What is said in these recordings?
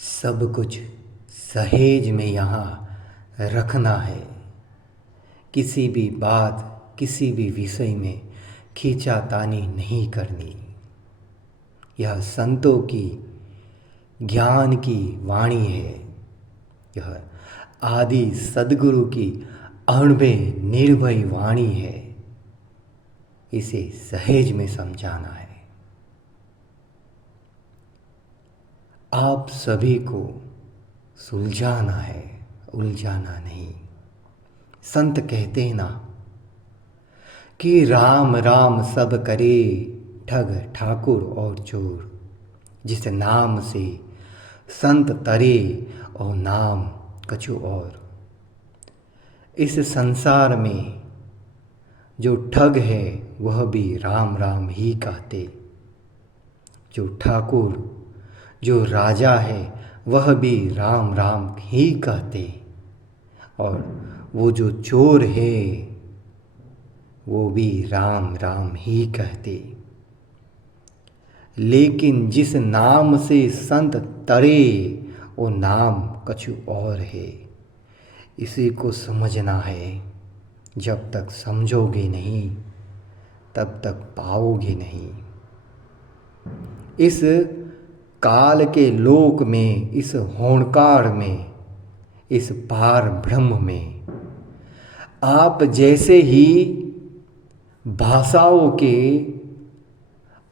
सब कुछ सहेज में यहाँ रखना है। किसी भी बात, किसी भी विषय में खींचातानी नहीं करनी। यह संतों की ज्ञान की वाणी है। यह आदि सद्गुरु की अणुभे निर्भय वाणी है। इसे सहेज में समझाना है। आप सभी को सुलझाना है, उलझाना नहीं। संत कहते हैं ना कि राम राम सब करे, ठग ठाकुर और चोर। जिस नाम से संत तरे और नाम कछु और। इस संसार में जो ठग है वह भी राम राम ही कहते। जो ठाकुर, जो राजा है वह भी राम राम ही कहते। और वो जो चोर है वो भी राम राम ही कहते। लेकिन जिस नाम से संत तरे वो नाम कछु और है। इसी को समझना है। जब तक समझोगे नहीं तब तक पाओगे नहीं। इस काल के लोक में, इस होंकार में, इस पार ब्रह्म में आप जैसे ही भाषाओं के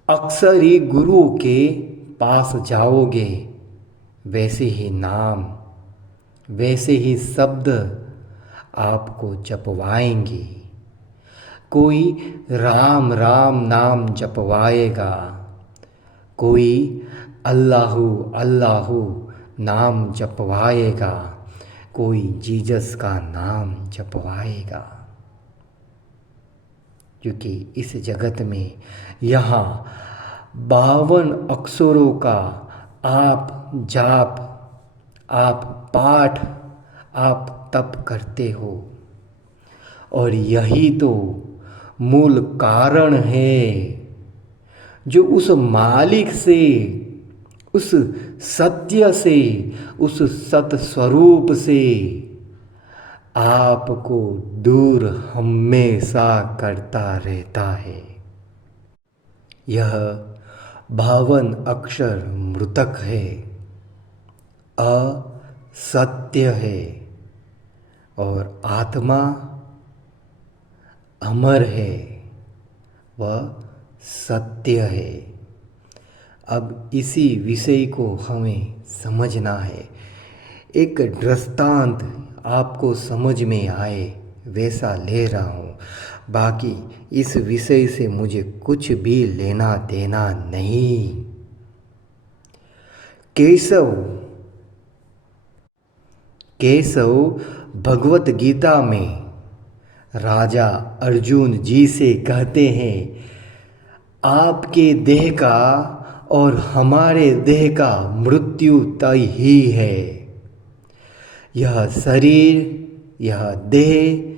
अक्षरी गुरु के पास जाओगे, वैसे ही नाम, वैसे ही शब्द आपको जपवाएंगे। कोई राम राम नाम जपवाएगा, कोई अल्लाहु अल्लाहु नाम जपवाएगा, कोई जीसस का नाम जपवाएगा। क्योंकि इस जगत में यहाँ 52 अक्षरों का आप जाप, आप पाठ, आप तप करते हो। और यही तो मूल कारण है जो उस मालिक से, उस सत्य से, उस सत स्वरूप से आपको दूर हमेशा करता रहता है। यह 52 अक्षर मृतक है, असत्य है। और आत्मा अमर है, वह सत्य है। अब इसी विषय को हमें समझना है। एक दृष्टांत आपको समझ में आए वैसा ले रहा हूँ। बाकी इस विषय से मुझे कुछ भी लेना देना नहीं। केशव भगवत गीता में राजा अर्जुन जी से कहते हैं, आपके देह का और हमारे देह का मृत्यु तय ही है। यह शरीर, यह देह,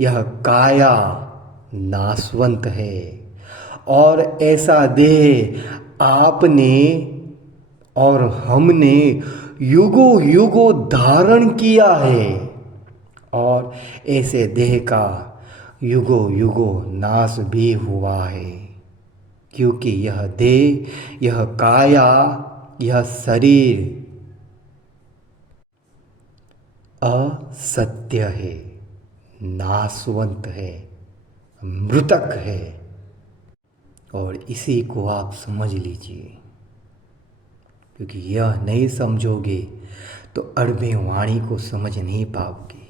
यह काया नाशवंत है। और ऐसा देह आपने और हमने युगों युगों धारण किया है। और ऐसे देह का युगों युगों नाश भी हुआ है। क्योंकि यह देह, यह काया, यह शरीर असत्य है, नाशवंत है, मृतक है। और इसी को आप समझ लीजिए। क्योंकि यह नहीं समझोगे तो अणुभे वाणी को समझ नहीं पाओगे।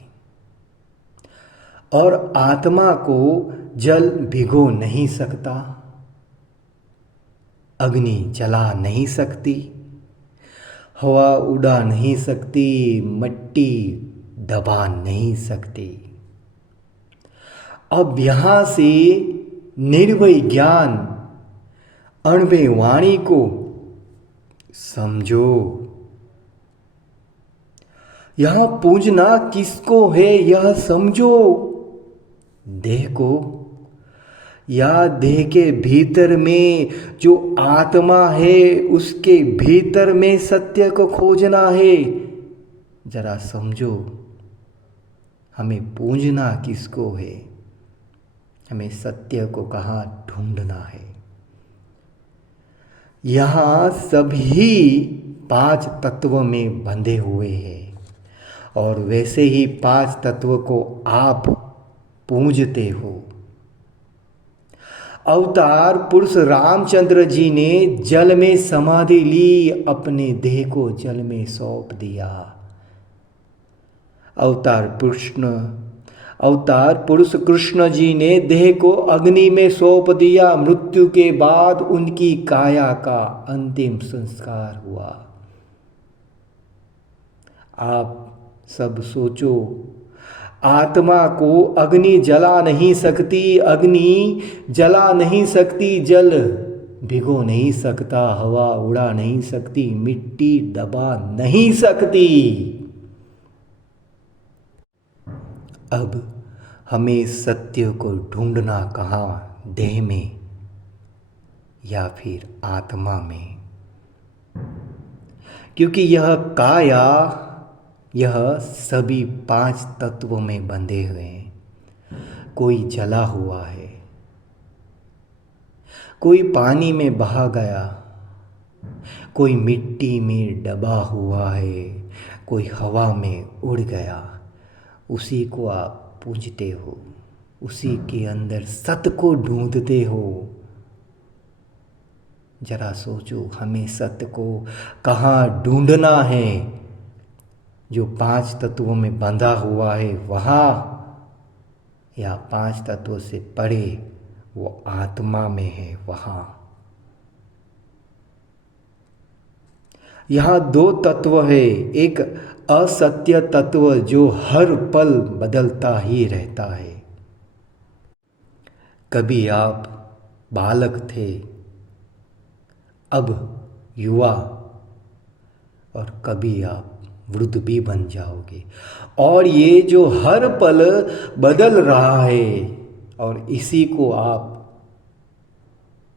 और आत्मा को जल भिगो नहीं सकता, अग्नि जला नहीं सकती, हवा उड़ा नहीं सकती, मिट्टी दबा नहीं सकती। अब यहाँ से निर्भय ज्ञान अणुभे वाणी को समझो। यहाँ पूजना किसको है यह समझो। देह को, या देह के भीतर में जो आत्मा है उसके भीतर में सत्य को खोजना है। जरा समझो, हमें पूजना किसको है? हमें सत्य को कहाँ ढूंढना है? यहाँ सभी 5 तत्व में बंधे हुए हैं और वैसे ही 5 तत्व को आप पूजते हो। अवतार पुरुष रामचंद्र जी ने जल में समाधि ली, अपने देह को जल में सौंप दिया। अवतार पुरुष कृष्ण जी ने देह को अग्नि में सौंप दिया। मृत्यु के बाद उनकी काया का अंतिम संस्कार हुआ। आप सब सोचो, आत्मा को अग्नि जला नहीं सकती, अग्नि जला नहीं सकती, जल भिगो नहीं सकता, हवा उड़ा नहीं सकती, मिट्टी दबा नहीं सकती। अब हमें सत्य को ढूंढना कहाँ? देह में या फिर आत्मा में? क्योंकि यह काया, यह सभी 5 तत्वों में बंधे हुए हैं। कोई जला हुआ है, कोई पानी में बहा गया, कोई मिट्टी में दबा हुआ है, कोई हवा में उड़ गया। उसी को आप पूजते हो, उसी के अंदर सत्य को ढूंढते हो। जरा सोचो, हमें सत्य को कहाँ ढूंढना है? जो 5 तत्वों में बंधा हुआ है वहाँ, या 5 तत्वों से परे वो आत्मा में है वहाँ? यहाँ 2 तत्व है। एक असत्य तत्व जो हर पल बदलता ही रहता है। कभी आप बालक थे, अब युवा, और कभी आप वृद्ध भी बन जाओगे। और ये जो हर पल बदल रहा है, और इसी को आप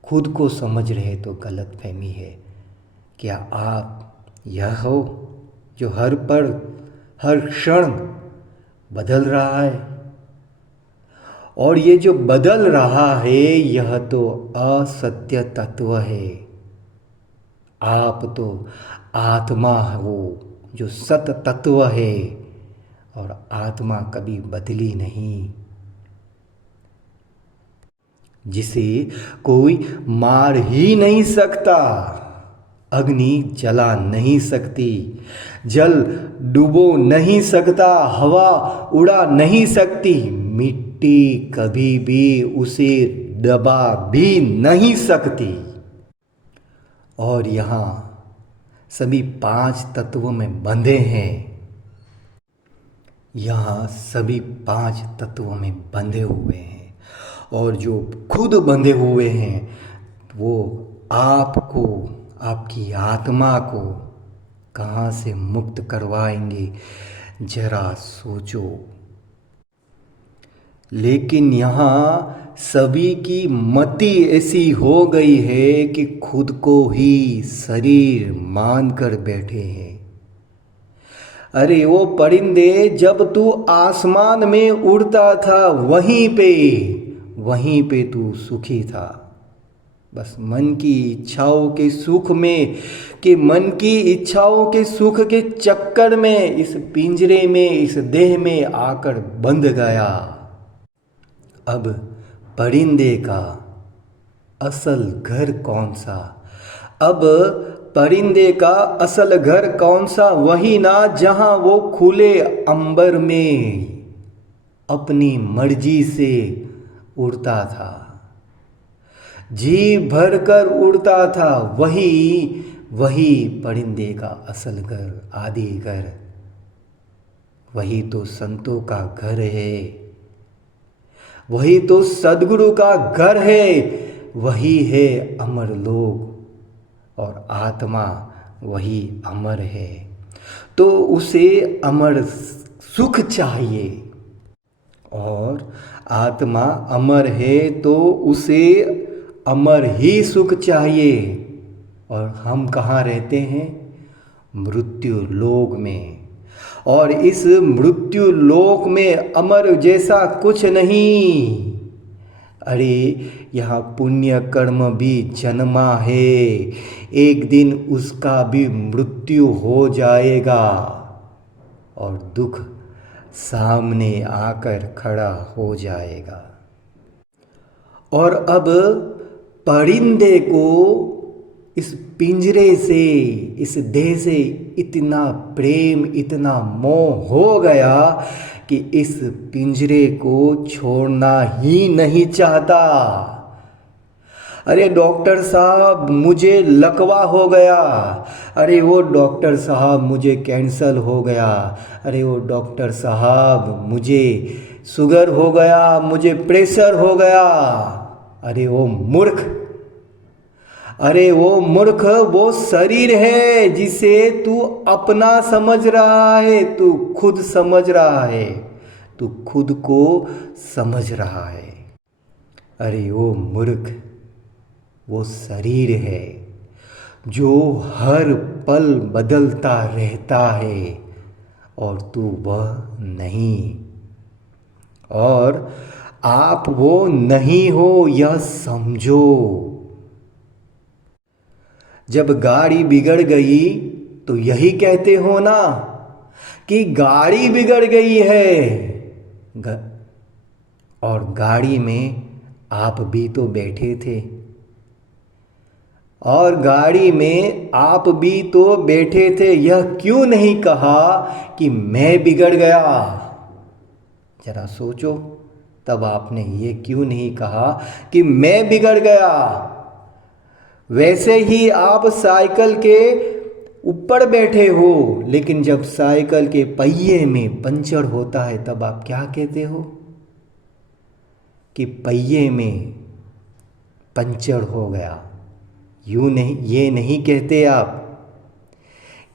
खुद को समझ रहे तो गलतफहमी है। क्या आप यह हो जो हर पल, हर क्षण बदल रहा है? और ये जो बदल रहा है यह तो असत्य तत्व है। आप तो आत्मा हो जो सत तत्व है, और आत्मा कभी बदली नहीं, जिसे कोई मार ही नहीं सकता। अग्नि जला नहीं सकती, जल डुबो नहीं सकता, हवा उड़ा नहीं सकती, मिट्टी कभी भी उसे दबा भी नहीं सकती। और यहाँ सभी 5 तत्वों में बंधे हैं। यहाँ सभी 5 तत्वों में बंधे हुए हैं, और जो खुद बंधे हुए हैं वो आपको, आपकी आत्मा को कहाँ से मुक्त करवाएंगे? जरा सोचो। लेकिन यहाँ सभी की मति ऐसी हो गई है कि खुद को ही शरीर मानकर बैठे हैं। अरे वो परिंदे, जब तू आसमान में उड़ता था वहीं पे तू सुखी था। बस मन की इच्छाओं के सुख में, कि मन की इच्छाओं के सुख के चक्कर में इस पिंजरे में, इस देह में आकर बंध गया। अब परिंदे का असल घर कौन सा? अब परिंदे का असल घर कौन सा? वही ना जहां वो खुले अंबर में अपनी मर्जी से उड़ता था, जी भर कर उड़ता था। वही परिंदे का असल घर, आदि घर। वही तो संतों का घर है, वही तो सद्गुरु का घर है, वही है अमर लोक, और आत्मा वही अमर है। तो उसे अमर सुख चाहिए, और आत्मा अमर है तो उसे अमर ही सुख चाहिए। और हम कहाँ रहते हैं? मृत्यु लोक में। और इस मृत्यु लोक में अमर जैसा कुछ नहीं। अरे यहाँ पुण्य कर्म भी जन्मा है, एक दिन उसका भी मृत्यु हो जाएगा और दुख सामने आकर खड़ा हो जाएगा। और अब परिंदे को इस पिंजरे से, इस देह से इतना प्रेम, इतना मोह हो गया कि इस पिंजरे को छोड़ना ही नहीं चाहता। अरे डॉक्टर साहब मुझे लकवा हो गया, अरे वो डॉक्टर साहब मुझे कैंसर हो गया, अरे वो डॉक्टर साहब मुझे शुगर हो गया, मुझे प्रेशर हो गया। अरे वो मूर्ख, अरे वो मूर्ख, वो शरीर है जिसे तू अपना समझ रहा है, तू खुद समझ रहा है, तू खुद को समझ रहा है। अरे वो मूर्ख, वो शरीर है जो हर पल बदलता रहता है और तू वह नहीं। और आप वो नहीं हो, यह समझो। जब गाड़ी बिगड़ गई तो यही कहते हो ना कि गाड़ी बिगड़ गई है। और गाड़ी में आप भी तो बैठे थे, और गाड़ी में आप भी तो बैठे थे। यह क्यों नहीं कहा कि मैं बिगड़ गया? जरा सोचो, तब आपने ये क्यों नहीं कहा कि मैं बिगड़ गया? वैसे ही आप साइकिल के ऊपर बैठे हो, लेकिन जब साइकिल के पहिए में पंचर होता है तब आप क्या कहते हो? कि पहिए में पंचर हो गया। यूं नहीं, ये नहीं कहते आप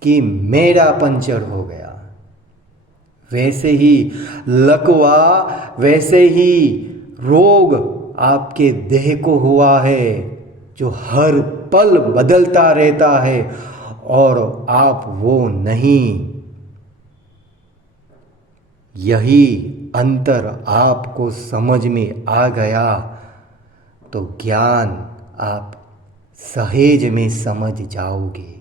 कि मेरा पंचर हो गया। वैसे ही लकवा, वैसे ही रोग आपके देह को हुआ है जो हर पल बदलता रहता है और आप वो नहीं। यही अंतर आपको समझ में आ गया तो ज्ञान आप सहेज में समझ जाओगे।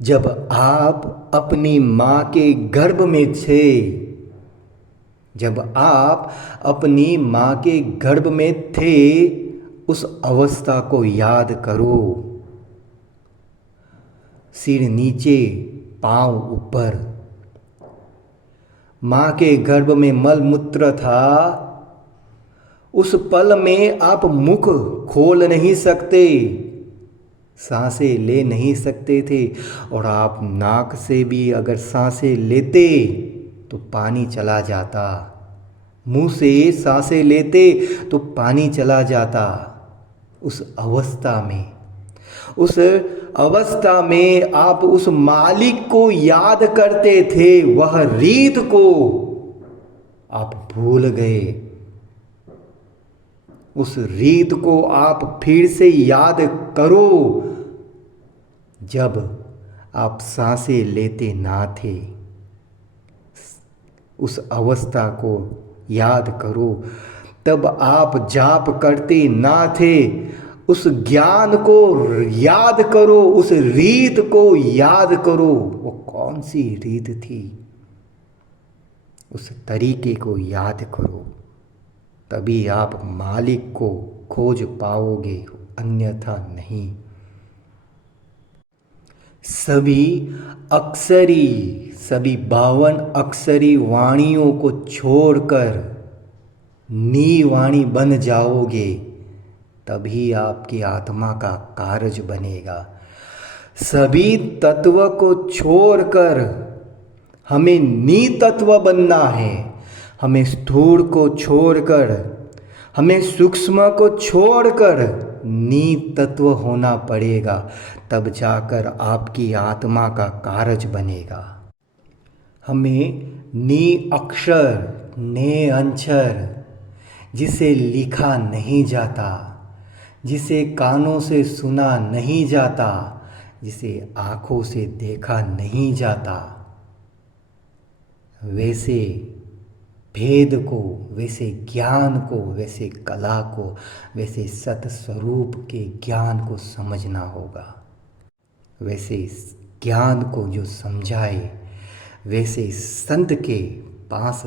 जब आप अपनी माँ के गर्भ में थे, जब आप अपनी माँ के गर्भ में थे, उस अवस्था को याद करो। सिर नीचे, पांव ऊपर। माँ के गर्भ में मल मूत्र था। उस पल में आप मुख खोल नहीं सकते, सांसें ले नहीं सकते थे। और आप नाक से भी अगर सांसें लेते तो पानी चला जाता, मुंह से सांसें लेते तो पानी चला जाता। उस अवस्था में आप उस मालिक को याद करते थे, वह रीत को आप भूल गए। उस रीत को आप फिर से याद करो जब आप सांसें लेते ना थे। उस अवस्था को याद करो, तब आप जाप करते ना थे। उस ज्ञान को याद करो, उस रीत को याद करो। वो कौन सी रीत थी? उस तरीके को याद करो, तभी आप मालिक को खोज पाओगे, अन्यथा नहीं। सभी 52 अक्षरी वाणियों को छोड़कर निवाणी बन जाओगे, तभी आपकी आत्मा का कार्य बनेगा। सभी तत्व को छोड़कर हमें नितत्व बनना है। हमें स्थूल को छोड़कर, हमें सूक्ष्म को छोड़कर नितत्व होना पड़ेगा, तब जाकर आपकी आत्मा का कार्य बनेगा। हमें नि अक्षर ने अक्षर जिसे लिखा नहीं जाता, जिसे कानों से सुना नहीं जाता, जिसे आँखों से देखा नहीं जाता, वैसे भेद को, वैसे ज्ञान को, वैसे कला को, वैसे सत स्वरूप के ज्ञान को समझना होगा। वैसे ज्ञान को जो समझाए, वैसे संत के पास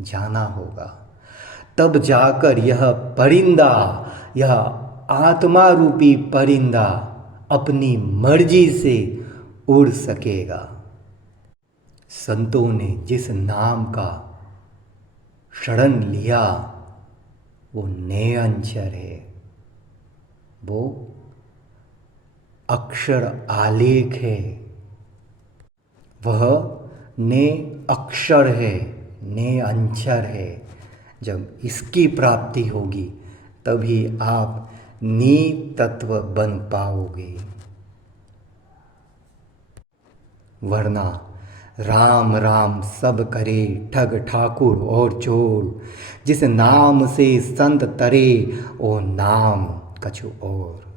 जाना होगा। तब जाकर यह परिंदा, यह आत्मा रूपी परिंदा अपनी मर्जी से उड़ सकेगा। संतों ने जिस नाम का शरण लिया वो नेअंचर है, वो अक्षर आलेख है, वह ने अक्षर है, ने अंचर है। जब इसकी प्राप्ति होगी तभी आप नी तत्व बन पाओगे, वरना राम राम सब करे ठग ठाकुर और चोर, जिस नाम से संत तरे ओ नाम कछु और।